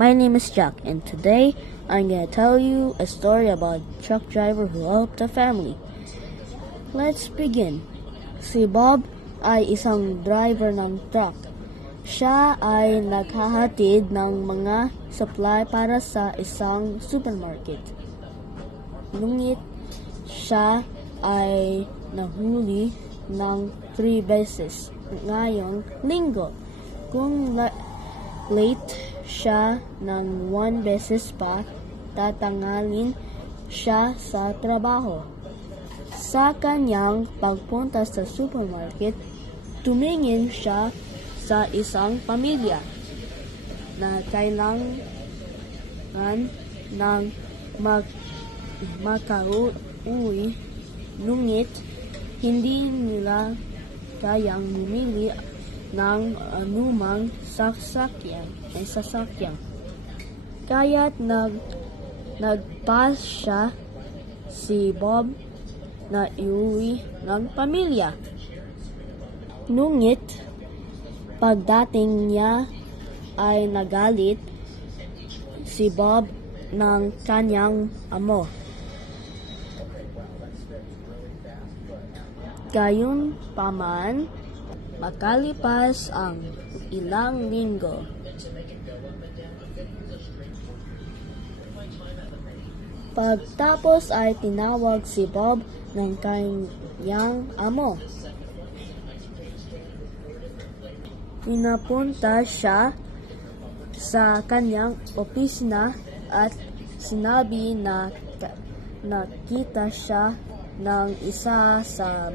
My name is Jack, and today I'm going to tell you a story about a truck driver who helped a family. Let's begin. Si Bob ay isang driver ng truck. Siya ay naghahatid ng mga supply para sa isang supermarket. Ngunit siya ay nahuli ng 3 beses ngayong linggo. Kung late siya ng 1 beses pa, tatangalin siya sa trabaho. Sa kanyang pagpunta sa supermarket, tumingin siya sa isang pamilya na kailangan ng makauwi, ngunit hindi nila kayang bumili ng anumang sasakyan. Kaya't nagpasya si Bob na iuwi ng pamilya. Ngunit pagdating niya ay nagalit si Bob ng kanyang amo. Gayunpaman, makalipas ang ilang linggo, pagtapos ay tinawag si Bob ng kanyang amo. Pinapunta siya sa kanyang opisina at sinabi na nakita siya ng isa sa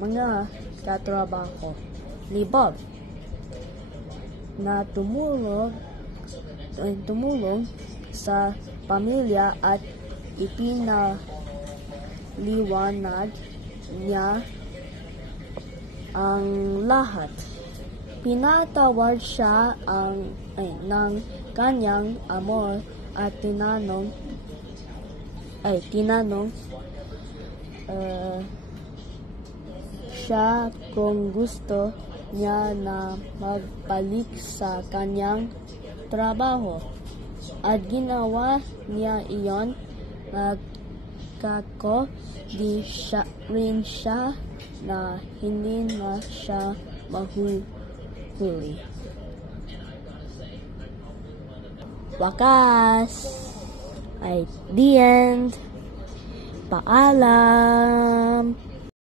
mga katrabaho ni Bob na tumulong sa pamilya at ipinaliwanag niya ang lahat. Pinatawad siya ng kanyang amo at tinanong siya kung gusto niya na magbalik sa kanyang trabaho. At ginawa niya iyon. Nagkako di rin siya na hindi na siya mahuhuli. Wakas ay the end. Paalam.